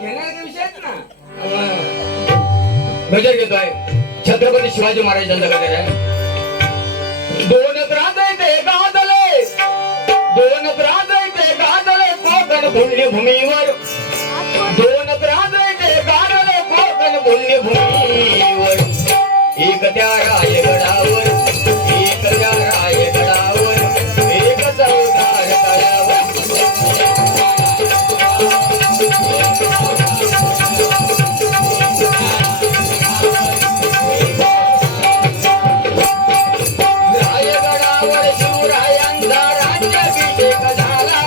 घेण्याचा विषयच ना. गजर घेतोय छत्रपती शिवाजी महाराजांचा गजर आहे. दोन प्राजयते गाजले, दोन प्राजयते गाजले कोकण पुण्यभूमीवर, दोन प्राजयते गाजले कोकण पुण्यभूमीवर. एक त्या रायगडावर, एक त्या रायगडावर, एक चौदार तळ्यावर. रायगडावर शिवरायांचा राज्याभिषेक झाला.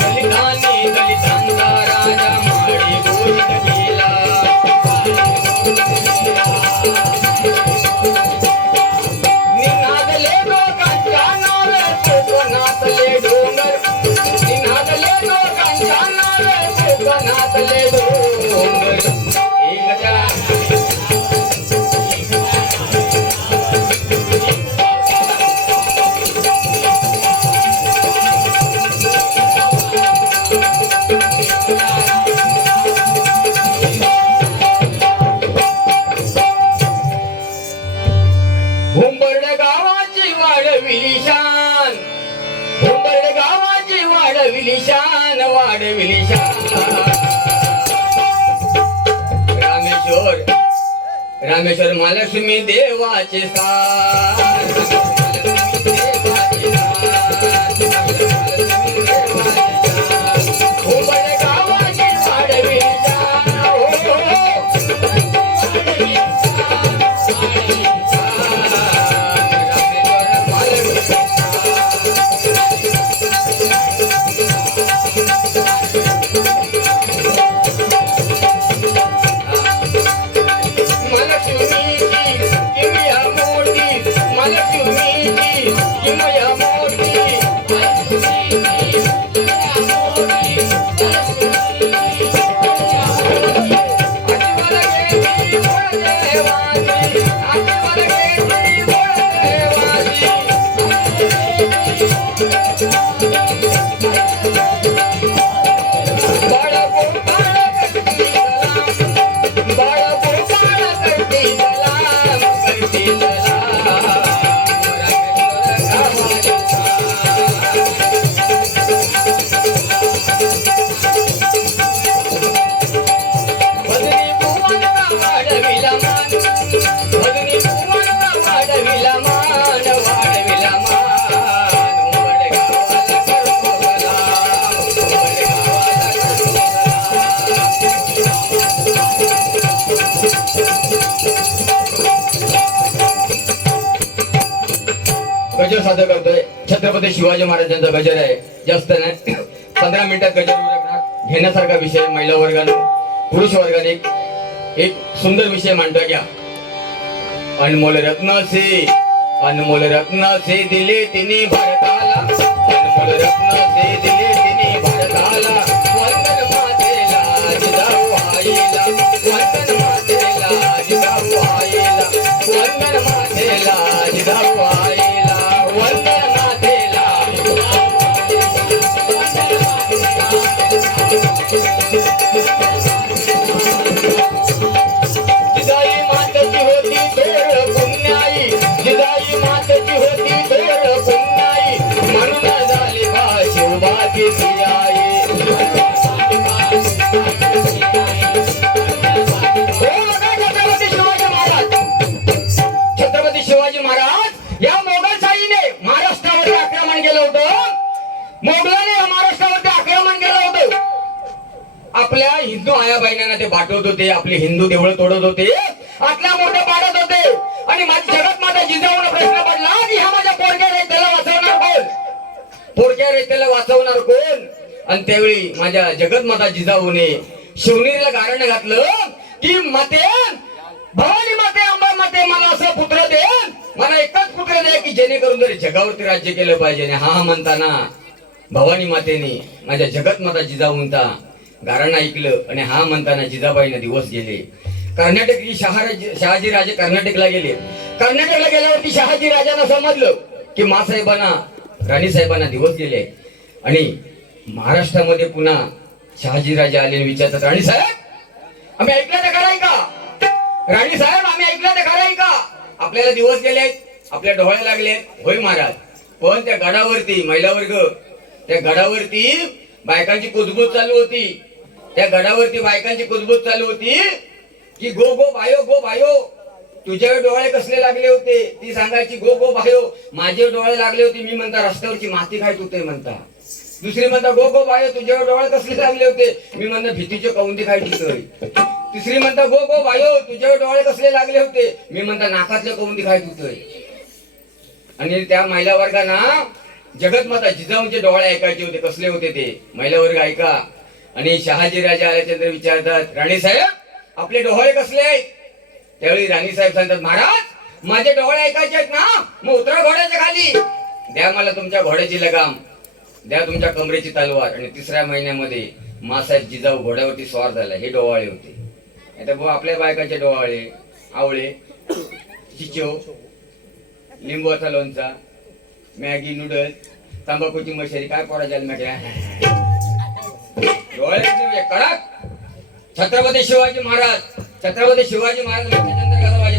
दलितांनी दलितांचा राजा माडी घोषित केला. निनादले लोकांच्या नावे कोकणातले डोंगर, निनादले लोकांच्या नावे कोकणातले डोंगर. एकदा हुंबर्ड गावाची वाढविली शान, हुंबर्ड गावाची वाढविली शान, वाढविली शान. रामेश्वर, रामेश्वर महालक्ष्मी देवाचे स्थान, हुंबर्ड गावाची वाढविली शान, गजर सादर करतोय. छत्रपती शिवाजी महाराजांचा गजर आहे. जास्त नाही, 15 मिनिटात गजर उरकणार. घेण्यासारखा विषय महिला वर्गानं, पुरुष वर्गाने एक सुंदर विषय मांडतो. घ्या. अनमोल रत्न से, अनमोल रत्न से दिले तिने भारताला, अनमोल रत्न से दिले तिने भारताला. वंदन मातेला जिजाऊ आईला, वंदन मातेला जिजाऊ आईला, वंदन मातेला जिजाऊ आईला, वंदन मातेला. जिजाई मातेची होती थोर पुण्याई, जिजाई मातेची होती थोर पुण्याई, म्हणून झाली बा शिवबाची आई. छत्रपती शिवाजी महाराज या मोगलशाहीने महाराष्ट्रावरती आक्रमण केलं होतं. मोगलाने महाराष्ट्रावरती आक्रमण केलं होतं. आपल्या हिंदू आया बहिणांना ते पाठवत होते, आपले हिंदू देवळ तोडत होते, आतल्या मोठं पाडत होते. आणि माझी जगत माता जिजाऊला प्रश्न पडला की ह्या माझ्या पोरक्या रयतेला वाचवणार कोण, पोरक्या रयतेला वाचवणार कोण. आणि त्यावेळी माझ्या जगत माता जिजाऊने शिवनेरीला गारण घातलं की माते, भवानी माते, अंबा माते, मला असं पुत्र दे, मला एकच पुत्र दे की जेणेकरून तरी जगावरती राज्य केलं पाहिजे. हा म्हणताना भवानी मातेने माझ्या जगत माता जिजाऊंचा गारण ऐकलं आणि हा म्हणताना जिजाबाईंना दिवस गेले. कर्नाटकी शहाजी राजे कर्नाटकला गेले. कर्नाटकला गेल्यावरती शहाजी राजांना समजलं की मासाहेबांना राणी साहेबांना दिवस गेले आणि महाराष्ट्रामध्ये पुन्हा शहाजीराजे आले आणि विचारतात, राणी साहेब आम्ही ऐकलं तर खरं आहे का? राणी साहेब आम्ही ऐकलं तर खरं आहे का? आपल्याला दिवस गेले, आपल्या डोळे लागले. होय महाराज, पण त्या गडावरती महिला वर्ग, त्या गडावरती बायकांची कुजबूज चालू होती. त्या गडावरती बायकांची कुजबूज चालू होती की गो गो भायो तुझे डोळे कसले लागले होते? ती सांगायची गो गो भायो माझे डोळे लागले होते. मी म्हणता रस्त्यावरची माती खायत होते म्हणता. दुसरी म्हणता गो गो भायो तुझे डोळे कसले लागले होते? मी म्हणता भीतीचे कौंदी खायची होते. तिसरी म्हणता गो गो भायो तुझे डोळे कसले लागले होते? मी म्हणता नाकातले कौंदी खायत होते. आणि त्या महिला वर्गांना जगतमाता जिजाऊंचे डोळे ऐकायचे होते. कसले होते ते? महिला वर्ग ऐका. आणि शहाजीराजे आल्याच्या विचारतात, राणी साहेब आपले डोळे कसले आहेत? त्यावेळी राणी साहेब सांगतात, महाराज माझे डोळे ऐकायचे आहेत ना, मग उतरा घोड्याच्या खाली, द्या मला तुमच्या घोड्याची लगाम, द्या तुमच्या कमरेची तलवार. आणि तिसऱ्या महिन्यामध्ये मासाहेब जिजाऊ घोड्यावरती स्वार झाला. हे डोवाळे होते. आता आपल्या बायकाचे डोवाळे, आवळे, चिचो, लिंबूचा लोणचा, मॅगी, नूडल्स, तंबाखूची मशरी, काय पोरा जन्माच्या डोळे कडक. छत्रपती शिवाजी महाराज, छत्रपती शिवाजी महाराज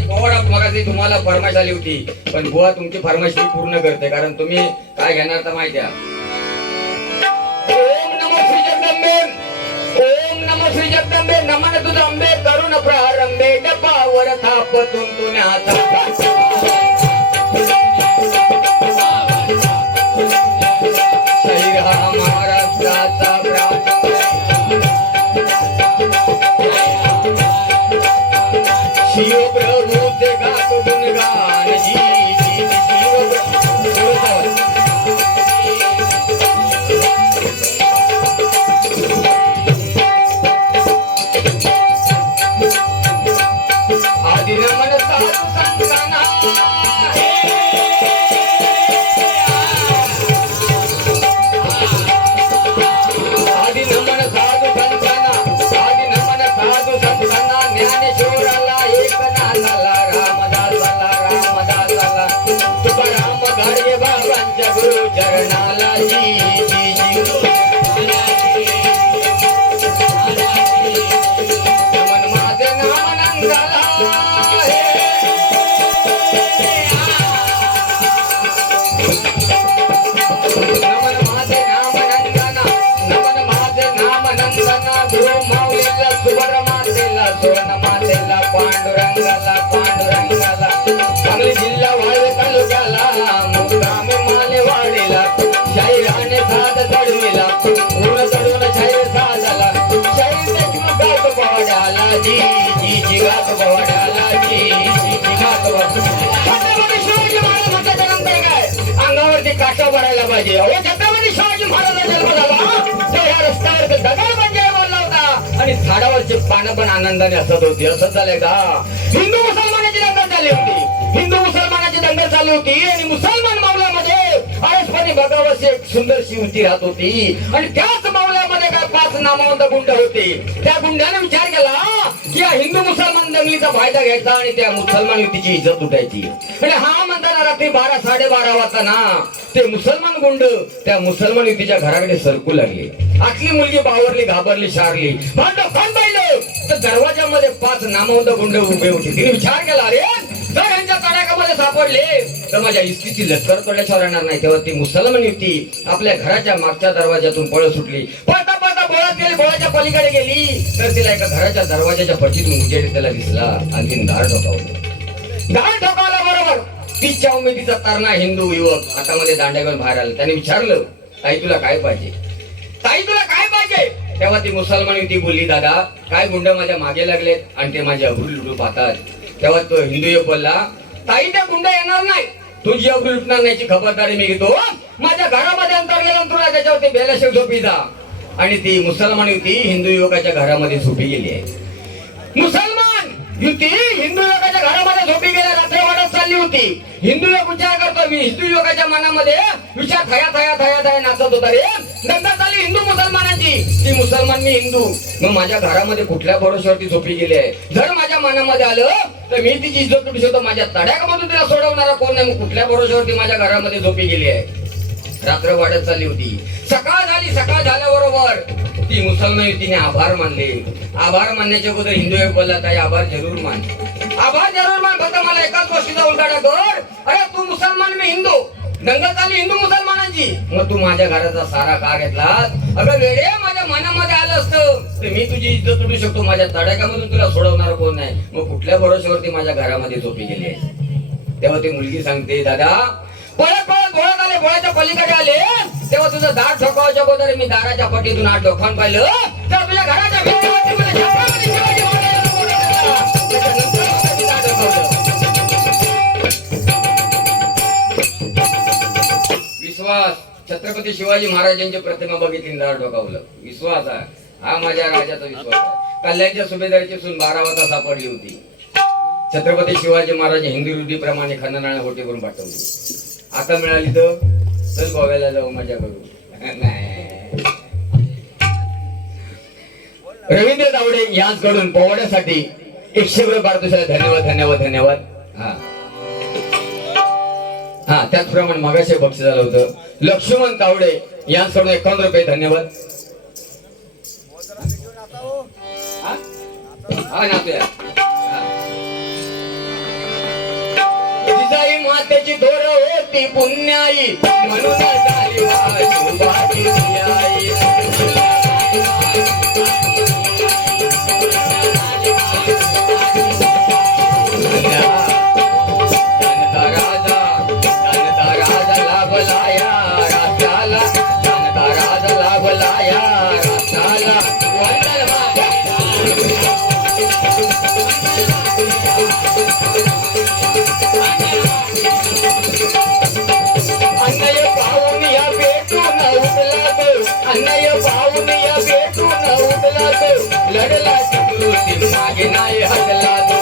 पोवाडा मगाशी तुम्हाला फरमाईश आली होती, पण बुवा तुमची फरमाईश मी पूर्ण करते, कारण तुम्ही काय घेणार तर माहिती आहे. ओम नमो श्री जगदंबे, ओम नमो श्री जगदंबे, नमन तुझ अंबे, करुण प्रारंभे, डब्बावर थापतून तुन्याचा महाराष्ट्राचा शिव प्रभूचे गात गुणगान, आदि नमन साधू संतांना, आदि नमन साधू संतांना, आदि नमन साधू संतांना, ज्ञानेश्वराला एकनाथाला, रामदासाला, रामदासाला, तुकाराम गाडगे बाबांच्या गुरु चरणाला, जी जी जी नमन माझे नाम नंदाला, नमन माझे नाम नंदना, नमन माझे नाम नंदना, गुरु माऊलीला, सुवर मातेला, सोन मातेला, पांडुरंगाला, पांडुरंगाला, सांगली जिल्हा वाळवे तालुक्याला, मुक्कामी मालेवाडीला, शाहिराने साध चढविला, ऊन चढून शाहीर साधला, शाहीर देशमुख गात पवाड्याला, जी जी जी गात पवाड्याला, जी जी जी गात छत्रपती शिवाजी महाराज म्हटल्याच्या नंतर काय अंगावरती काटा भरायला पाहिजे. अहो छत्रपती शिवाजी महाराजांचा जन्म झाला तर या रस्त्यावरती दगड म्हणजे बोलला होता आणि झाडावरची पानं पण आनंदाने हसत होती. असं झालंय का? हिंदू मुसलमानाची दंगल झाली होती, हिंदू मुसलमानाची दंगल झाली होती आणि मुसलमान मावल्यामध्ये आळसपणे बघावशी एक सुंदरशी युवती राहत होती आणि त्याच मावल्यामध्ये काय 5 नामवंत गुंड होते. त्या गुंडाने विचार केला की या हिंदू मुसलमान दंगलीचा फायदा घ्यायचा आणि त्या मुसलमान युवतीची इज्जत उठायची. आणि हा म्हणताना रात्री 12 साडेबारा वाजता ना ते मुसलमान गुंड त्या मुसलमान युवतीच्या घराकडे सरकू लागले. आतली मुलगी बावरली, घाबरली, शारली, भांडं पाहिलं तर दरवाजामध्ये 5 नामवंत गुंड उभे होते. तिने विचार केला, अरे जर यांच्या तडाख्यामध्ये सापडले तर माझ्या इस्तीची लष्कर तोडल्याशिवाय राहणार नाही. तेव्हा ती मुसलमान युवती आपल्या घराच्या मागच्या दरवाजातून पळत सुटली. पळता पळता बोळात गेली, बोळाच्या पलीकडे गेली तर तिला एका घराच्या दरवाजाच्या पट्टीतून उजेड त्याला दिसला आणि तिने दार ठोकावलं. दार ठोकावला बरोबर तिच्या उमेदीचा तरणा हिंदू युवक हातामध्ये दांड्या घेऊन बाहेर आला. त्याने विचारलं, ताई तुला काय पाहिजे? ताई तुला काय पाहिजे? तेव्हा ती मुसलमान युवती बोलली, दादा काय गुंड माझ्या मागे लागलेत आणि ते माझ्या अब्रू लुटू पाहतात. तेव्हा तो हिंदू युवक बोलला, ताई त्या गुंड येणार नाही, तुझी अब्रू लुटणार नाहीची खबरदारी मी घेतो. माझ्या घरामध्ये अंतर गेला तुला त्याच्यावरती बेलाशेव झोपी जा. आणि ती मुसलमान युवती हिंदू युवकाच्या घरामध्ये झोपी गेली आहे. मुसलमान युवती हिंदू युवकाच्या घरामध्ये झोपी गेल्या, रात्र वाढत चालली होती. हिंदू युवक विचार करतो, हिंदू युवकाच्या मनामध्ये विचार थया थया थया थया नाचत होता. रे दंगा चालली हिंदू मुसलमानांची. ती मुसलमान मी हिंदू, मग माझ्या घरामध्ये कुठल्या भरोश्यावरती झोपी गेली आहे? जर माझ्या मनामध्ये आलं तर मी तिची इज्जत लुटू शकतो. माझ्या तड्याकामधून तिला सोडवणारा कोण नाही, मग कुठल्या भरोश्यावरती माझ्या घरामध्ये झोपी गेली आहे? रात्र वाढत चालली होती. सकाळ झाली. सकाळ झाल्याबरोबर ती मुसलमान युवतीने आभार मानले. आभार मानण्याच्या अगोदर हिंदू एक बोलला, ताई आभार जरूर मान, आभार जरूर मान, फक्त मला एकाच गोष्टीचा उलटाडा कर. अरे तू मुसलमान, मी हिंदू, दंगल चालली हिंदू मुसलमानांची, मग तू माझ्या घराचा सारा का घेतलास? अगं वेडे, माझ्या मनामध्ये आलं असतं तर मी तुझी इज्जत तोडू शकतो, माझ्या तडाख्यामधून तुला सोडवणार कोण नाही, मग कुठल्या भरोश्यावरती माझ्या घरामध्ये झोपी गेली आहे? तेव्हा ती मुलगी सांगते, दादा पळत पळत घोळत आले, घोळ्याच्या पलीकडे आले, तेव्हा तुझं दार ठोकावायच्या अगोदर मी दाराच्या पटीतून आत डोकावून पाहिलं, तर तुझ्या घराच्या भिंतीवरती मला छापामध्ये शिवाजी महाराजांचा फोटो दिसला. त्याच्यानंतर मी दार डोकावलं. विश्वास, छत्रपती शिवाजी महाराजांची प्रतिमा बघितली, दार डोकावलं. विश्वास आहे हा, माझ्या राजाचा विश्वास आहे. कल्याणच्या सुभेदाराची सून 12 वाजता सापडली होती. छत्रपती शिवाजी महाराज हिंदी रूढीप्रमाणे खंदनाने होटी करून पाठवली. आता मिळाली तर चल गोव्याला जाऊ मजा करू. रवींद्र तावडे यांच्याकडून पोवाड्यासाठी 100 रुपये पारितोषिक. धन्यवाद धन्यवाद धन्यवाद. हा त्याचप्रमाणे मगाशी बक्षीस झालं होतं. लक्ष्मण तावडे यांच्याकडून 51 रुपये. धन्यवाद. हा नातूया. जिजाई मातेची थोर होती पुण्याई, म्हणून झाली वासुबाची आई. जनता राजा लाभलाया राष्ट्राला, जनता राजा लाभलाया राष्ट्राला. अन्नय पाहून या भेटून उठला तो, अन्नय पाहून या भेटून उठला तो, लढला चक्रुती मागे नाही हटला तो.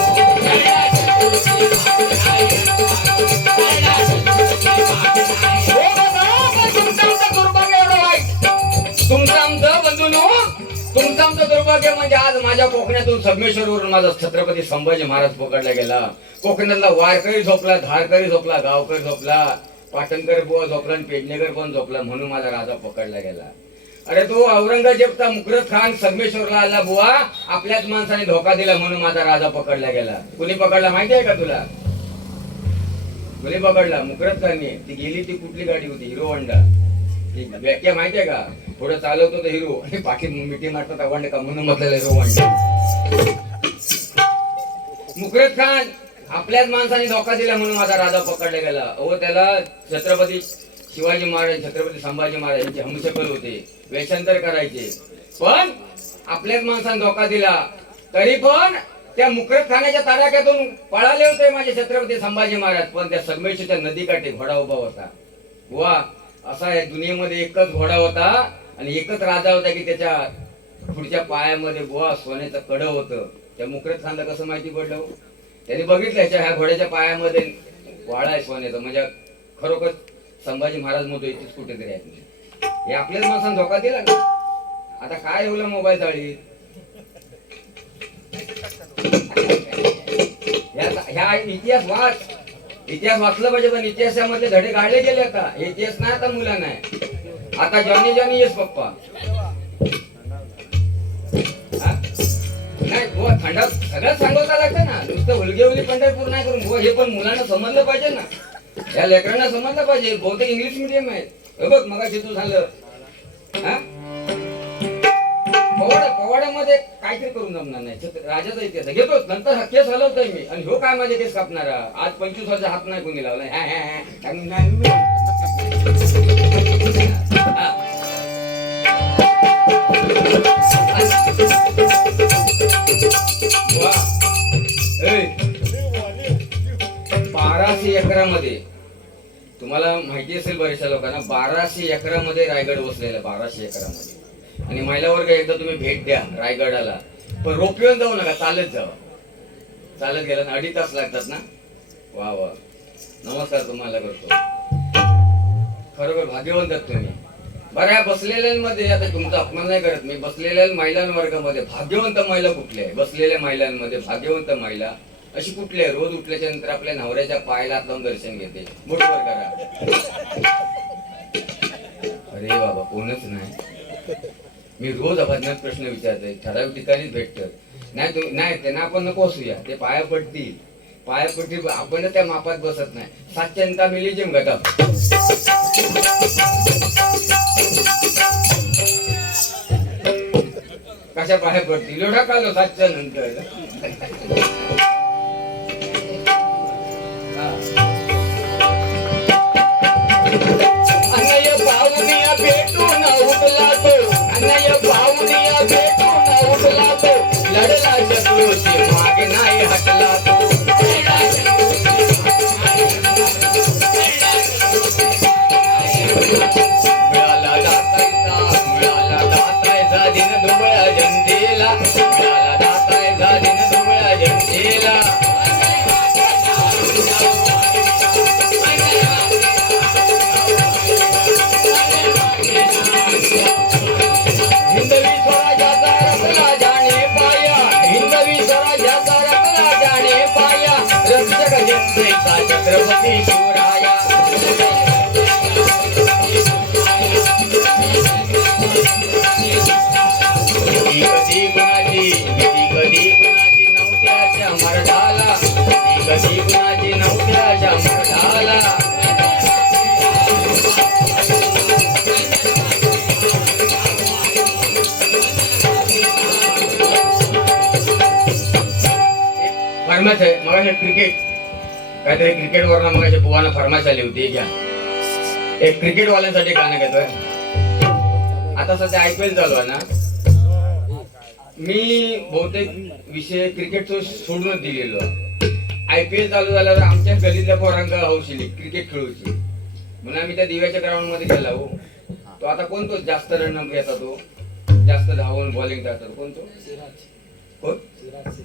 तुमचं आमचं बंधूनो, तुमचं आमचं दुर्भाग्य म्हणजे आज माझ्या कोकणातून संगमेश्वरवरून माझा छत्रपती संभाजी महाराज पकडला गेला. कोकणातला वारकरी झोपला, धारकरी झोपला, गावकरी झोपला, पाटणकर बुवा झोपला आणि पेडणेकर पण झोपला, म्हणून माझा राजा पकडला गेला. अरे तो औरंगजेबचा मुकरत खान संगमेश्वरला आला बुवा, आपल्याच माणसाने धोका दिला म्हणून माझा राजा पकडला गेला. कुणी पकडला माहिती आहे का तुला? कुणी पकडला? मुकरत खानने. ती गेली ती कुठली गाडी होती? Hero Honda. व्याख्या माहितीये का? पुढे चालवतो तो हिरो आणि बाकी मिठी मारतात अवंड का, म्हणून म्हटलेलं हिरो होंडा. मुकरत खान आपल्याच माणसाने धोका दिला म्हणून माझा राजा पकडला गेला. अहो त्याला छत्रपती शिवाजी महाराज, छत्रपती संभाजी महाराज यांचे हमशकल होते, वेषांतर करायचे, पण आपल्याच माणसाने धोका दिला. तरी पण त्या मुकरत खानाच्या तडाख्यातून पळाले होते माझे छत्रपती संभाजी महाराज, पण त्या संगमेश्वरच्या नदीकाठी घोडा उभा होता. वा असा या दुनियेमध्ये एकच घोडा होता आणि एकच राजा होता की त्याच्या पुढच्या पायामध्ये बुवा सोन्याचं कडं होतं. त्या मुकरत खानला कसं माहिती पडलं? त्यांनी बघितलं ह्या घोड्याच्या पायामध्ये वाळा आहे सोन्याचा, म्हणजे खरोखर संभाजी महाराज म्हणतो इथेच कुठेतरी आहेत. हे आपल्याच माणसाने धोका दिला ना. आता काय एवढं मोबाईल चाळीत ह्या इतिहास वाच, इतिहास वाचलं पाहिजे, पण इतिहासामध्ये धडे काढले गेले. आता इतिहास नाही, आता मुला नाही, आता जॉनी जॉनी येस पप्पा नाही बुवा. थंडा सगळं सांगवता लागतं ना, नुसतं हुलगेवली पंढरपूर नाही करून बुवा. हे पण मुलांना समजलं पाहिजे ना, या लेकरांना समजलं पाहिजे. बहुतेक इंग्लिश मिडियम आहेत. बघ मगाशी तू झालं पवाड्यामध्ये काहीतरी करून जमणार नाही. राजाचा इतिहास घेतो, नंतर केस हलवतोय मी, आणि ह्यो काय माझे केस कापणारा? आज 25 वर्ष हात नाही कोणी लावलाय. बाराशे एकरामध्ये, तुम्हाला माहिती असेल बऱ्याचशा लोकांना, 1200 एकरामध्ये रायगड वसलेला. 1200 एकरामध्ये. आणि महिला वर्ग एकदा तुम्ही भेट द्या रायगडाला, पण रोपवेन जाऊ नका, चालत जावा. चालत गेला ना 2.5 तास लागतात ना. वा वा, नमस्कार तुम्हाला करतो. खरोखर भाग्यवंत आहात तुम्ही. बरं या बसलेल्यांमध्ये, आता तुमचा अपमान नाही करत मी, बसलेल्या महिलांवर्गामध्ये भाग्यवंत महिला कुठल्या आहे? बसलेल्या महिलांमध्ये भाग्यवंत महिला अशी कुठली आहे? रोज उठल्याच्या नंतर आपल्या नवऱ्याच्या पायाला हात लावून दर्शन घेते. बोटवर करा. अरे बाबा कोणच नाही. मी रोज अभज्ञात प्रश्न विचारते, ठराविक ठिकाणीच भेटत नाही. नाही त्यांना आपण नको असूया, ते पाया पडतील. पाया पडतील, आपण त्या मापात बसत नाही. सातशंता मिलीजिम गटा कशा पाया पडतील एवढा कालो 7च्या नंतर. अनय पाहुनिया भेटून उठला तो, अनय पाहुनिया भेटून उठला तो, लढला शत्रूची मागे नाही हटला तो. मिळाला दातायचा दिन दुबळ्या जनतेला, मिळाला दातायचा दिन दुबळ्या जनतेला. हिंदवी स्वराज्याचा रचला जाणे पाया, हिंदवी स्वराज्याचा रचला जाणे पाया, रक्षक जनतेचा छत्रपती शिवराया. कधी कुणाची नव्हत्याच्या मरडाला, कधी कुणाची नव्हत्याच्या मरडाला. फरमाश आहे मग क्रिकेट, काहीतरी क्रिकेट वरनं मग बुवानं फरमाश आली होती. घ्या एक क्रिकेट वाल्यांसाठी गाणं घेतोय. आता सध्या IPL चालू आहे ना, मी बहुतेक विषय क्रिकेटचं सोडूनच दिलेलो. IPL चालू झाल्यावर आमच्या गलीतल्या पोरांका हौशीली क्रिकेट खेळूची म्हणून आम्ही त्या दिव्याच्या ग्राउंड मध्ये गेला. हो तो आता कोण तो जास्त रन घेता, तो जास्त धावून बॉलिंग करतात, कोण तो? कोण?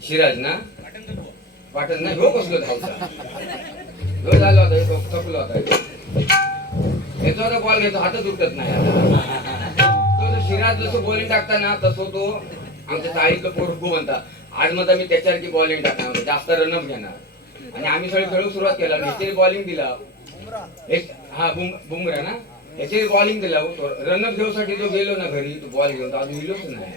सिराज ना, पाटण नाही. हो कसलो धावता हो झाला होता, तो थकलो होता. घेतो आता बॉल घेतो, हातच उठत नाही. तो सिराज जसं बॉलिंग टाकताना तसं तो आमच्या चाळीतलं पोर खूप म्हणता, आज मध्ये मी त्याच्यावरती बॉलिंग टाकणार, जास्त रनअप घेणार. आणि आम्ही सगळे खेळू सुरुवात केला. ह्याची बॉलिंग दिला, हा बुमरा ना, ह्याची बॉलिंग दिला. रनअप घेऊसाठी जो गेलो ना घरी, तो बॉल घेऊन अजून गेलोच नाही.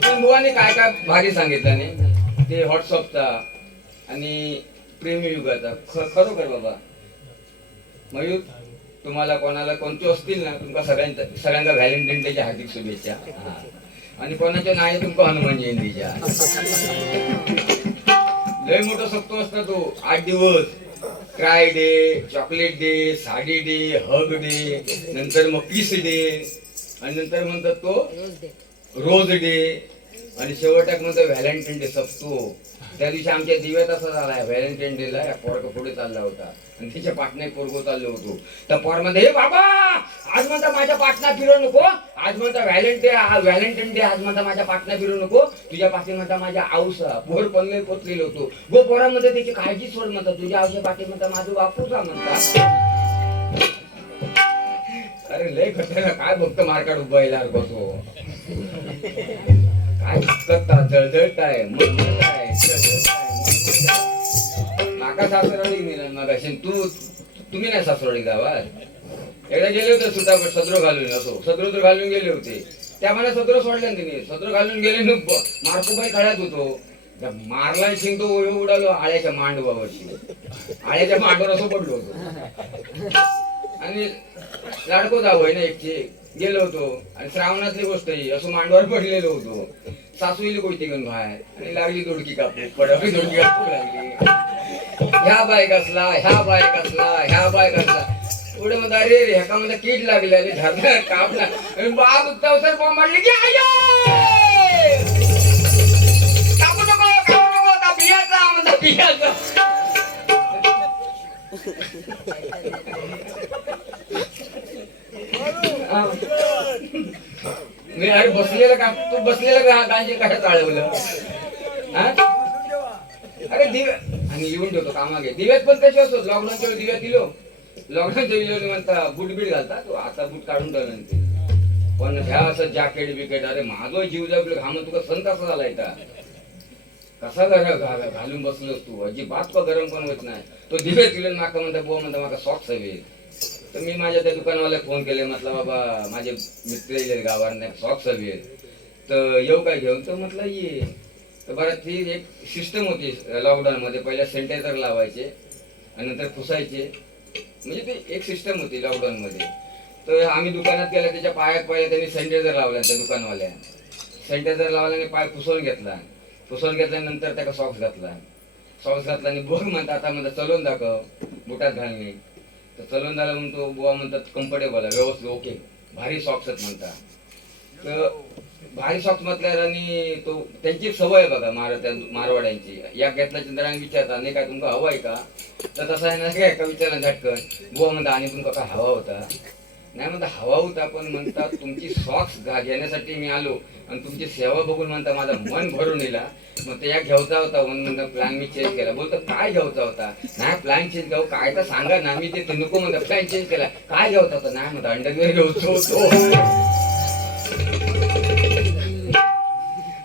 पण बुवाने काय काय भारी सांगितलं नाही ते व्हॉट्सअपचा आणि प्रेमी युगाचा. खरोखर बाबा मयूर, तुम्हाला कोणाला कोणते असतील ना, तुमका सगळ्यांना व्हॅलेंटाईन डेच्या हार्दिक शुभेच्छा. आणि कोणाच्या नाही तुमका हनुमान जयंतीच्या. लय मोठा सप्तो असता तो. 8 दिवस cry day, chocolate day, sari day, hug day, नंतर मग किस डे, आणि नंतर म्हणतात तो रोज डे, आणि शेवटाक म्हणतो व्हॅलेंटाईन डे सप्तो. त्या दिवशी आमच्या दिव्यात असा झाला, व्हॅलेंटाईन डेला या पोरका पुढे चालला होता आणि तिच्या पाटणा पोरगो चाललो होतो. त्या पोरमध्ये, हे बाबा आज म्हणता माझ्या पाटणा फिरू नको, आज म्हणता व्हॅलेंटाईन डे, आज म्हणता माझ्या पाटणा फिरू नको, तुझ्या पाठी म्हणता माझ्या आऊसा पोर पनले पोचलेलो होतो. गो पोरामध्ये त्याची काळजी सोड म्हणता, तुझ्या आऊच्या पाठी म्हणता माझं बापूचा म्हणता. अरे लय खतरा, काय बघतो मार्काट उभा येणार बसो, काय करता जळजळताय माका सासरवाडी नेलं मग असेल. तुम्ही नाही सासरवाडी गावात एकदा गेले होते सुद्धा सदरो घालून, असो सदरो तर घालून गेले होते. त्या मला सदरो सोडल्या तिने, सदरो घालून गेले न मार्कोबाई काढत होतो. मारला शिंगतो उडालो आळ्याच्या मांडवावरची, आळ्याच्या मांडवर असं पडलो होतो. आणि लाडको जावं ना एकचे गेलो होतो. आणि श्रावणातली गोष्ट ही, असं मांडवर पडलेलो होतो. सासूईली कोयती घेऊन बाहेर आणि लागली दोडकी कापू, पडवली दोडकी कापू लागली. ह्या बाय कसला, ह्या बाय कसला, ह्या बाय कसला. पुढे म्हणता अरे ह्याका म्हणता कीड लागली, अरे धरला कापला. बाप उत्तवसर बॉम्ब मारली की कापू नको, कापू नको, आता बियाचा म्हणता बियाचा. मी अरे बसलेलं का तू बसलेलं गांजे कशा चाळवलं. अरे दिव्या आणि लिहून ठेवतो कामागे. दिव्यात पण कसे असतो, लॉकडाऊनच्या वेळी दिव्यात दिलो, लॉकडाऊनच्या वेळी म्हणता बूट बीट घालता, तो आता बूट काढून ठेवलं ते. पण ह्या असं जॅकेट बिकेट, अरे माझा जीव जगलो घाम तुका संत असा झाला इथं. कसा घालून बसलोस तू, अजिबात का गरम पण होत नाही. तो दिवे तिले माका म्हणता बुवा म्हणता माका सॉक्स हवे. तर मी माझ्या त्या दुकानवाल्याला फोन केले, म्हटलं बाबा माझे मित्र येईल गावात सॉक्स हवे तर येऊ काय घेऊन. तर म्हटलं ये. तर बरं ती एक सिस्टम होती लॉकडाऊन मध्ये, पहिल्या सॅनिटायझर लावायचे आणि नंतर पुसायचे, म्हणजे ते एक सिस्टम होती लॉकडाऊन मध्ये. तर आम्ही दुकानात गेला, त्याच्या पायात पहिले त्यांनी सॅनिटायझर लावला, त्या दुकानवाल्या सॅनिटायझर लावला आणि पाय पुसवून घेतला. पुसवून घेतल्यानंतर त्याला सॉक्स घातला आणि बघ म्हणता आता म्हणता चलवून दाखव बुटात घालणे. तर चलवून झालं म्हणून तो बुवा म्हणतात कम्फर्टेबल आहे, व्यवस्थित ओके भारी सॉक्स आहेत म्हणता. तर भारी सॉक्स म्हटल्यावर आणि तो त्यांची सवय बघा मारवाड्यांची, या घेतल्याच्या नंतर आम्ही विचारता नाही काय तुमका हवा आहे का. तर तसं आहे ना काय का विचारलं झटकन. बुवा म्हणता आणि तुमका काय हवा होता. नाही म्हणता हवा होता, पण म्हणतात तुमची सॉक्स घेण्यासाठी मी आलो आणि तुमची सेवा बघून म्हणता माझं मन भरून येला. मग ते या घ्यायचा होता म्हणता प्लॅन मी चेंज केला. बोलतो काय घ्यायचा होता. नाही प्लॅन चेंज घेऊ काय तर सांगा ना. मी ते नको म्हणता प्लॅन चेंज केला. काय घ्यायचा होता. नाही म्हणता अंडरवेअर घ्यायचो होतो.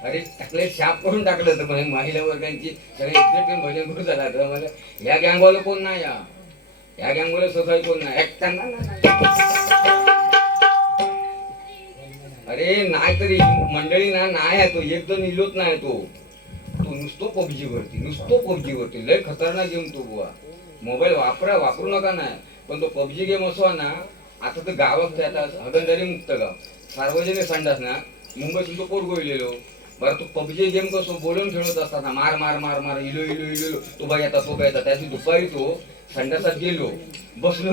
अरे टाकले शाप करून टाकलं होतं. म्हणजे महिला वर्गांची सगळे भजन करून झाला. तर मला या गँगवाला कोण नाही, या गँगवाला सोसाय कोण नाही एकट्यांना. अरे नाही तरी मंडळी ना नाही आहे तो, एक दोन इलोच नाही तो नुसतो पबजी वरती लय खतरनाक गेम तो बुवा. मोबाईल वापरू नका नाही, पण तो पबजी गेम असो ना. आता तर गावात आता हगंदारी मुक्त गाव सार्वजनिक संडास ना मुंबईतून तो पोर गोळलेलो. बरं तो पबजी गेम कसो बोलून खेळत असताना मार मार मार मार इलो तो बाई येता त्याची दुपारी तो संडासात गेलो बसलो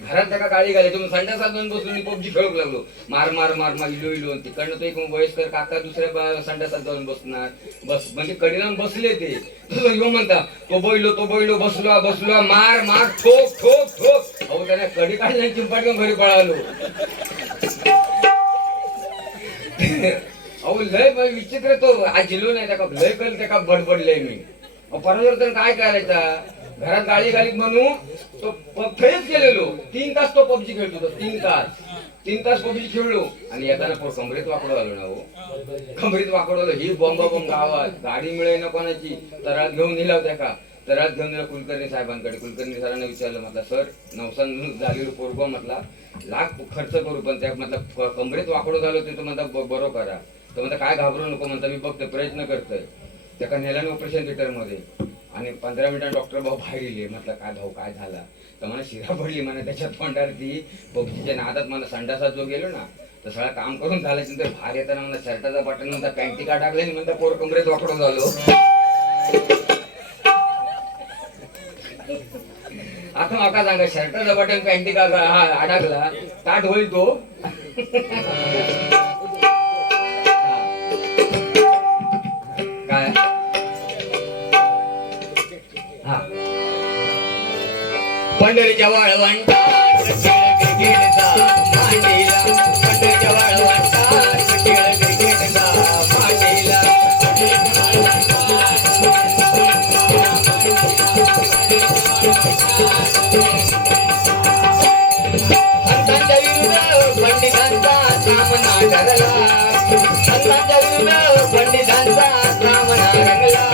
घरात त्याला गाडी घालायची मग संडासात जाऊन बसलो आणि पबजी खेळू लागलो. मार मार मार मार इलो तिकडनं तो एक वयस्कर काका दुसऱ्या संडासात जाऊन बसणार बस म्हणजे कडीला बसले ते येऊ म्हणता तो बैलो बसलो मार मार ठोक ठोक ठोक. अहो त्याने कडी काढली चिंपाट घेऊन घरी पळालो. अहो लय विचित्र तो आज जिलो नाही त्या लय कल त्या बडबडलंय मी. परत काय करायचा घरात गाडी घालीत म्हणून तो खेळच गेलेलो. 3 तास तो पबजी खेळत होता. 3 तास पबजी खेळलो आणि येताना कमरेत वाकडो आलो ना. हो कमरेत वाकडो आलो. ही बॉम्ब गावात गाडी मिळे ना कोणाची. तरात घेऊन नेला होत्या का. तरात घेऊन नेला कुलकर्णी साहेबांकडे. कुलकर्णी सरांना विचारलं म्हटलं सर नवसान झालेलो पोरगो म्हटला लाख खर्च करू पण त्या म्हटलं कमरेत वाकडो झालो ते तो म्हणता बरोबर करा. तर म्हणता काय घाबरू नको म्हणता मी बघतोय प्रयत्न करतोय. त्या नेला ऑपरेशन थिएटर मध्ये आणि 15 मिनिटात डॉक्टर भाऊ बाहेर येले. म्हटलं काय भाऊ काय झाला. तर मला शिरा पडली म्हणा त्याच्यात तोंडार ती पबजीच्या नादात मला संडासात जो गेलो ना तर सगळं काम करून झाल्यानंतर बाहेर येताना मला शर्टाचा बटन म्हणता पॅन्टी का टाकले आणि म्हणता पोर कमरेत वाकडो झालो. आता माका सांगा शर्टाचा बटन पॅन्टी का अडकला ताट होईल तो. काय पंढरीच्या वाळवंटा क्रिकेटचा मांडीला पंढरीच्या वाळवंटा क्रिकेटचा मांडीला संतांच्या विरुद्ध पंडितांचा सामना ठरला. संतांच्या विरुद्ध पंडितांचा सामना रंगला.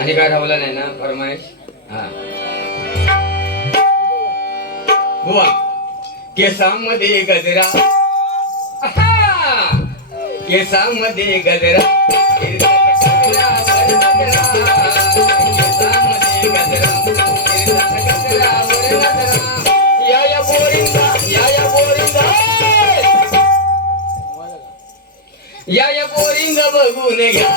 आणि काय धावला नाही ना फरमाईश. हा बुवा केसामध्ये गजरा केसामध्ये गजरा या बोरिंदा या बोरिंदा बघून घ्या.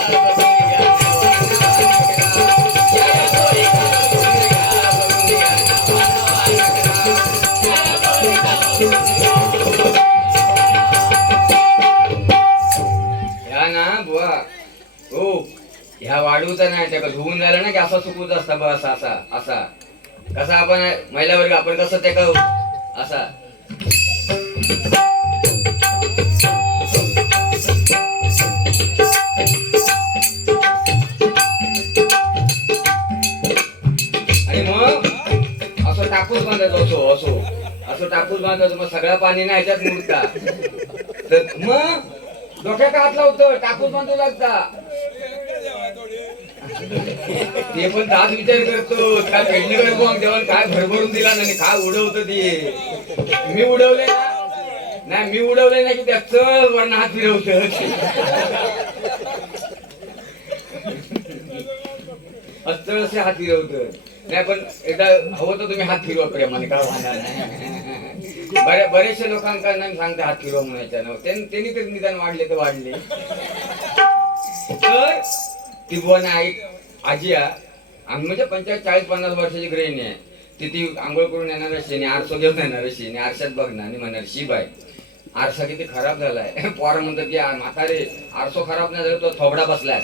ह्या वाढवता नाही त्या धुवून झालं ना की असा चुकूच असता बस असा असा कसा आपण महिला वर्ग आपण कसं त्या असा असं टाकून बांधायचं, मग सगळं पाणी नाही ह्याच्यात मुरता. तर मग डोक्यात हात लावतो, टाकून बांधू लागता. ते पण तास विचार करतो काय पेडणेकर मग जेवण काय भरभरून दिला नाही, काय उडवतं ते. मी उडवले नाही, मी उडवले नाही की त्या चल वरनं हात फिरवत. अस्तर असे हात फिरवत नाही. पण एकदा हवं तर तुम्ही हात फिरवा प्रेमाने, काय वाहणार नाही. बरेचशा लोकांना नाही सांगते हात फिरवा म्हणायच्या ना, त्यांनी तर निदान वाढले तर वाढले. तर ती बुवा नाही आजी म्हणजे 45-50 वर्षाची गृहिणी आहे. ती आंघोळ करून येणार अशी, आरसो घेऊन येणार अशी, आरशात बघणार आणि म्हणणार शिबाय आरसा किती खराब झालाय. पोरं म्हणतात की म्हातारे आरसो खराब नाही झाला, तो थोबडा बसलाय.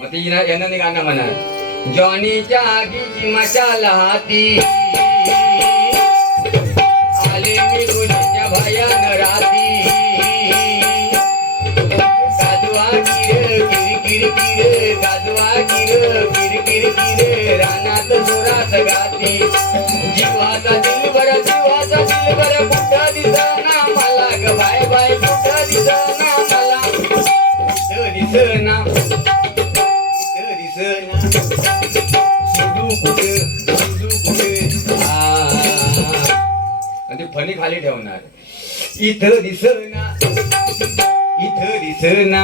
मग ती येणार गाणं म्हणा, जॉनीच्या आगीची मशाल हाती आले मी तुझ्या भयान राती. गाजवा गिर किर किर गाजवा गिर किर किर किर रानात जोरात गाती. जीवाचा दिलबर कुठं दिसना मला ग बाय बाय, कुठं दिसना मला, कुठं दिसना ते फणी खाली ठेवणार. इथं दिसना इथं दिसना,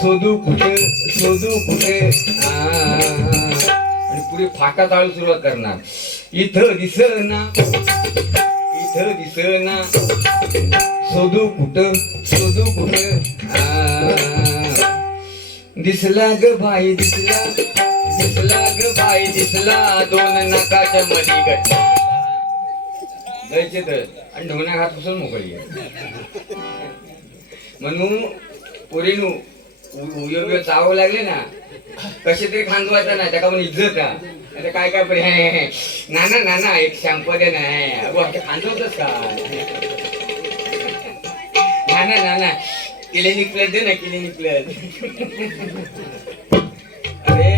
शोधू कुठे आणि पुढे फाटा चालू सुरुवात करणार. इथं दिसना इथं दिसना, शोधू कुठे दिसला ग बाई दिसला ग बाई दिसला, दोन नाकाच्या मधी गट जायचे तर आणि ढोंगण्या हात पुसून मोकळी. म्हणून पोरीनु योग्य चावं लागले ना, कसे तरी खांदवायचा ना, त्याका पण इज्जत आता काय काय नाना नाना एक शॅम्पू दे नाही अगो खांदवतच का नाना नाना क्लिनिक प्लस दे ना, क्लिनिक प्लस. अरे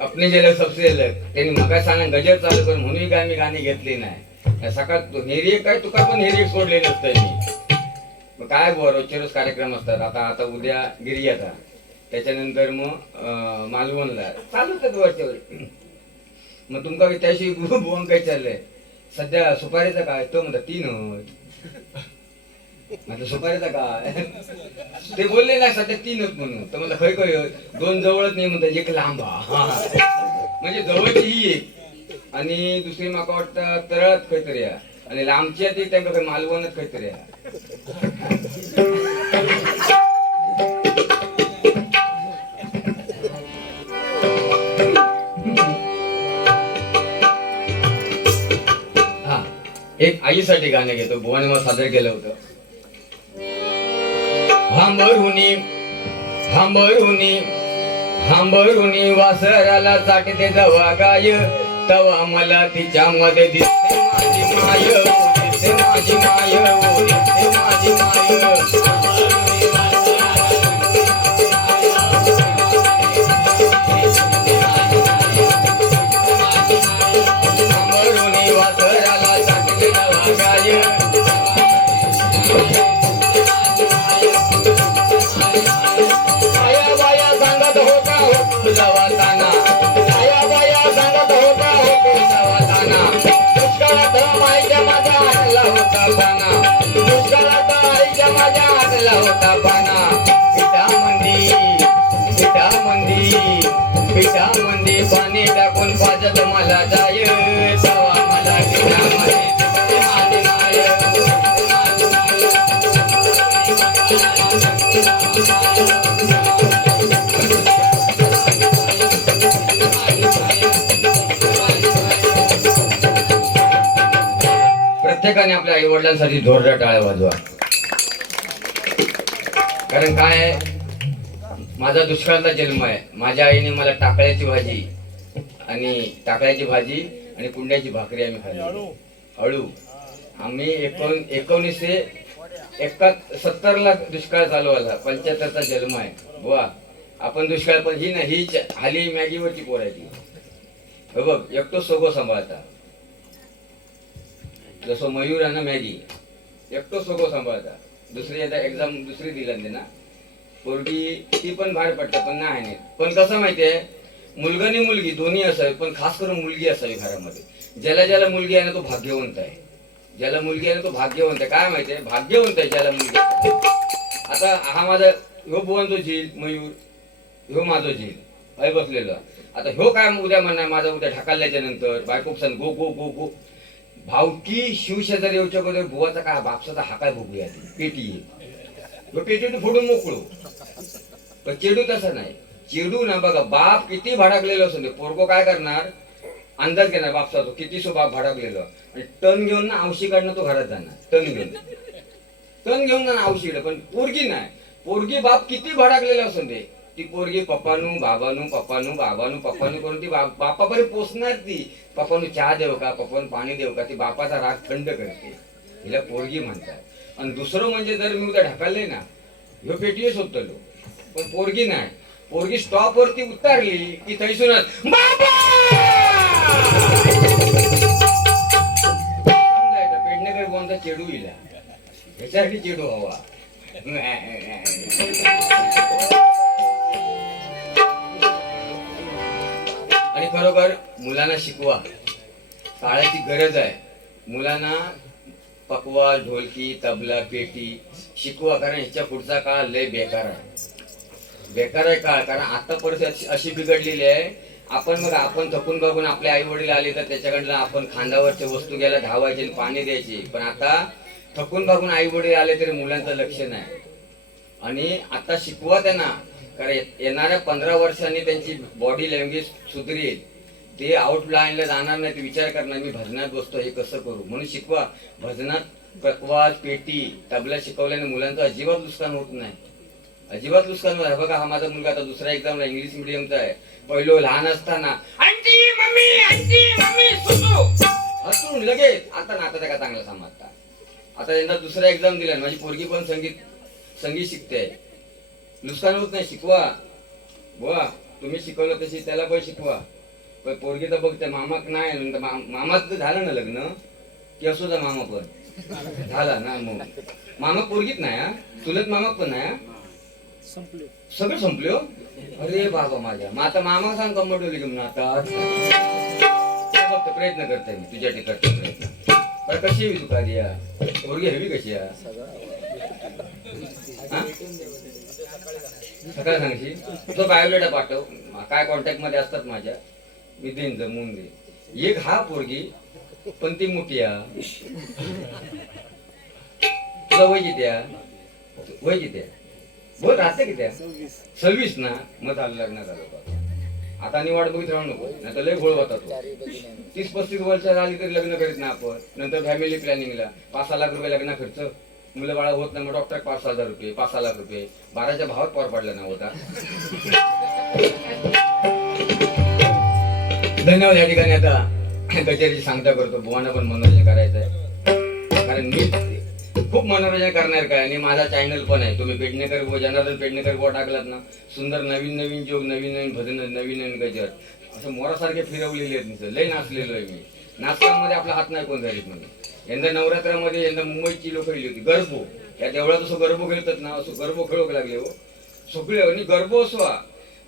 अपने जे सबसे अलग त्यांनी मका सांगा गजर चालू कर म्हणून काय मी गाणी घेतली नाही. सकाळ हेरी काय तुका पण हेरी सोडले नसतं मी. काय बुवा रोजचे रोज कार्यक्रम असतात. आता उद्या गिरियाचा, त्याच्यानंतर मग मालवणला चालूच आहेत वरच्यावर. मग तुमका त्याशी बुवांग काय चाललंय सध्या सुपारीचा काय तो म्हणता 3 म्हटलं सुपारीचा काय ते बोलले नाही सध्या 3 म्हणून. तर म्हणलं खय खय 2 जवळच नाही म्हणतात, एक लांबा म्हणजे जवळची ही एक आणि दुसरी माका वाटतं तरळत काहीतरी आणि लांबची ती त्यांना काही मालवणच काहीतरी. हा एक आईसाठी गाणं घेतो, बुवाने मला सादर केलं होतं. हांबरुनी हांबरुनी हांबरुनी वासराला चाटते जवा गाय, तवा मला तिच्यामध्ये दिसते माझी माय, दिसते माझी माय, दिसते माझी माय. हांबरुनी वासराला चाटते जवा गाय, आया बाया सांगत होता हो जवाताना, आया बाया सांगत होता हो जवाताना. दुष्काळात आईच्या माझ्या आणला होता पाना, दुष्काळात आईच्या माझ्या आणला होता पाना. पिठामंदी पाणी टाकून पाजत मला जाय, तवा मला पिठामध्ये माझी माय. प्रत्येकाने आपल्या आई वडिलांसाठी जोरदार टाळ्या वाजवा. कारण काय आहे, माझा दुष्काळाचा जन्म आहे. माझ्या आईने मला टाकळ्याची भाजी आणि कुंड्याची भाकरी आम्ही खाल्ली. हळू आम्ही 1970ला दुष्काळ चालू आला, 75चा जन्म आहे बुवा. आपण दुष्काळ पण ही ना ही हाली मॅगीवरची पोर आहे ती. बघ एकटो सोगो सांभाळता जसं मयूर आणि मॅगी एकटो सोगो सांभाळता. दुसरी आता एक्झाम दुसरी दिली ना पोरगी ती पण बाहेर पडते पण नाही. पण कसं माहितीये मुलगा आणि मुलगी दोन्ही असावी पण खास करून मुलगी असावी घरामध्ये. ज्याला ज्याला मुलगी आहे ना तो भाग्यवंत आहे. ज्याला मुलगी आहे ना तो भाग्यवंत आहे. काय माहितीये भाग्यवंत आहे ज्याला मुलगी आहे. आता हा माझा ह्यो बुवांचो झील मयूर ह्यो माझो झील आहे बसलेलो. आता ह्यो काय उद्या म्हणणार माझा उद्या ढकालल्याच्या नंतर बायको सांग गो गो गो गो भावकी शिवशेजारी येऊच्या मध्ये बुवाचा काय बापसाचा हा काय बघूया पेटी पेटी फोडून मोकळू. पण चेडू तसं नाही. चेडू ना बघा बाप किती भडकलेलो असो पोरगो काय करणार अंदाज घेणार बापसा तो किती सो बाप भडकलेलो आणि टन घेऊन ना औषधी काढणं तो घरात जाणार. टन घेऊन ना औषधी. पण पोरगी नाही. पोरगी बाप किती भडकलेलो असो दे ती पोरगी पप्पानू बाबानू पप्पानू बाबानू पप्पानू करून ती बापापर्यंत पोचणार. ती पप्पानू चहा देव का पप्पानू पाणी देव का ती बापाचा राग थंड करते. हिला पोरगी म्हणतात. आणि दुसरं म्हणजे जर मी उद्या ढकलले ना ह्यो पेटीए शोधतलो पण पोरगी नाही. पोरगी स्टॉप वरती उतरली की थैसूनच समजायचं पेडणेकर कोणता चेडू इला ह्याच्यासाठी चेडू हवा. आणि खरोखर मुलांना शिकवा काळाची गरज आहे. मुलांना पकवा ढोलकी तबला पेटी शिकवा कारण ह्याच्या पुढचा काळ लय बेकार आहे. बेकार आहे काळ कारण आता परिस्थिती अशी बिघडलेली आहे. आपण मग आपण थकून बघून आपले आई वडील आले तर त्याच्याकडनं आपण खांद्यावरच्या वस्तू घ्यायला धावायचे आणि पाणी द्यायचे. पण आता थकून बघून आई वडील आले तरी मुलांचं लक्ष नाही. आणि आता शिकवा त्यांना कारण येणाऱ्या 15 वर्षांनी त्यांची बॉडी लँग्वेज सुधरेल. ते आउट लाईनला जाणार नाही. ते विचार करणार मी भजनात बसतो हे कसं करू म्हणून शिकवा. भजनात पकवाज पेटी तबला शिकवल्याने मुलांचं अजिबात नुकसान होत नाही. अजिबात नुकसान होत. बघा हा माझा मुलगा आता दुसऱ्या एक्झामला इंग्लिश मिडियमचा आहे. पहिलो लहान असताना आंटी मम्मी सुसू हसून लगेच आता नाता त्या का चांगला समजता. आता यंदा दुसरा एक्झाम दिला. माझी पोरगी पण संगीत शिकते. नुकसान होत नाही. शिकवा बुवा तुम्ही शिकवलं तशी त्याला पण शिकवा. पण पोरगी तर बघते मामाक नाही मामाच झालं ना लग्न की असो जा मामा पण झाला ना मग मामा पोरगीत नाही हा चुलत मामा पण नाही सगळं संपले. अरे बाबा माझ्या मग आता मामा सांग कम्फर्टेबल घेऊन आता फक्त प्रयत्न करते मी तुझ्यासाठी करते प्रयत्न. पण कशी हवी तू कार्य पोरगी हवी कशी सकाळ सांगशील. तो बायोडेटा पाठव काय कॉन्टॅक्ट मध्ये असतात माझ्या मी देईन जमवून दे. एक हा पोरगी पण ती मोठी तुला वय किती बोल राहते किती 26 ना मग झालं लग्न झालं. आता आणि वाट बघित राहू नको नाही तर लय घोळ होता तो. 30-35 वर्ष झाली तरी लग्न करीत ना आपण. नंतर फॅमिली प्लॅनिंगला 5-6 लाख रुपये लग्न खर्च मुलं बाळा होत नाही. मग डॉक्टर 5,000 रुपये 5-6 लाख रुपये 12च्या भावात पार पडला ना होता. धन्यवाद. या ठिकाणी आता कचेरीची सांगता करतो. बुवांना पण मनोरंजन करायचं आहे कारण मी खूप मनोरंजन करणार काय आणि माझा चॅनल पण आहे. तुम्ही पेडणेकर बुवा जनार्दन पेडणेकर बुवा टाकलात ना सुंदर नवीन नवीन जोग नवीन नवीन भजन नवीन नवीन गजर असं मोरासारखे फिरवलेले आहेत. लय नाचलेलो आहे मी. नाचकामध्ये आपला हात नाही कोण झालीत म्हणजे. यंदा नवरात्रामध्ये यंदा मुंबईची लोक गेली होती. गरबो या देवळात असं गरबो खेळतात ना असं गरबो खेळू लागले हो सगळे. आणि गरबो असवा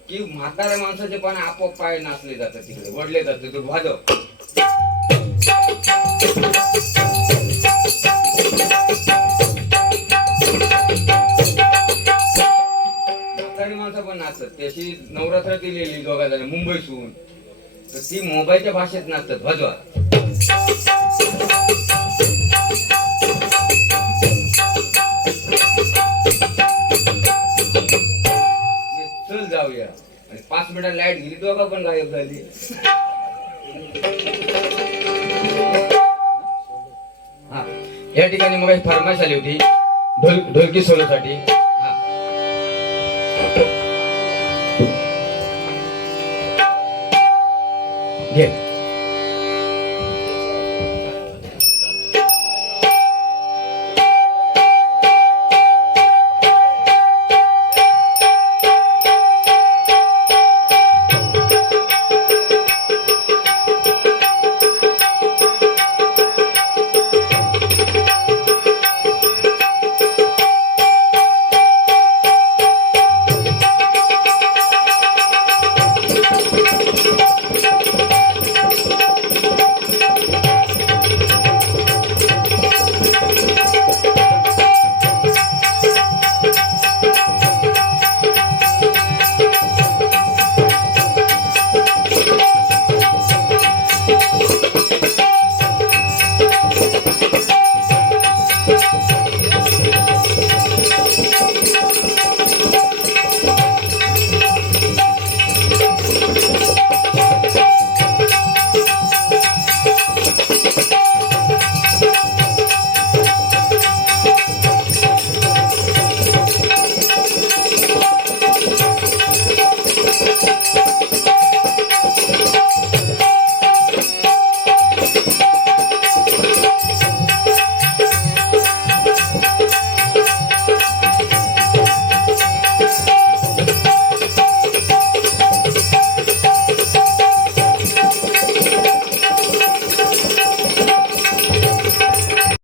की म्हाताऱ्या माणसाचे पण आपोआप पाय नाचले जातात तिकडे वडले जातात. तो वाजव म्हातारी माणसं पण नाचतात. त्याशी नवरात्र दिलेली दोघा जण मुंबईसून तर ती मोबाईलच्या भाषेत नाचतात. वाजवा चल जाऊया. आणि 5 मिनिटात लाईट गेली दोघा पण गायब झाली. हा या ठिकाणी मग फरमाईश आली होती ढोलकी सोलोसाठी.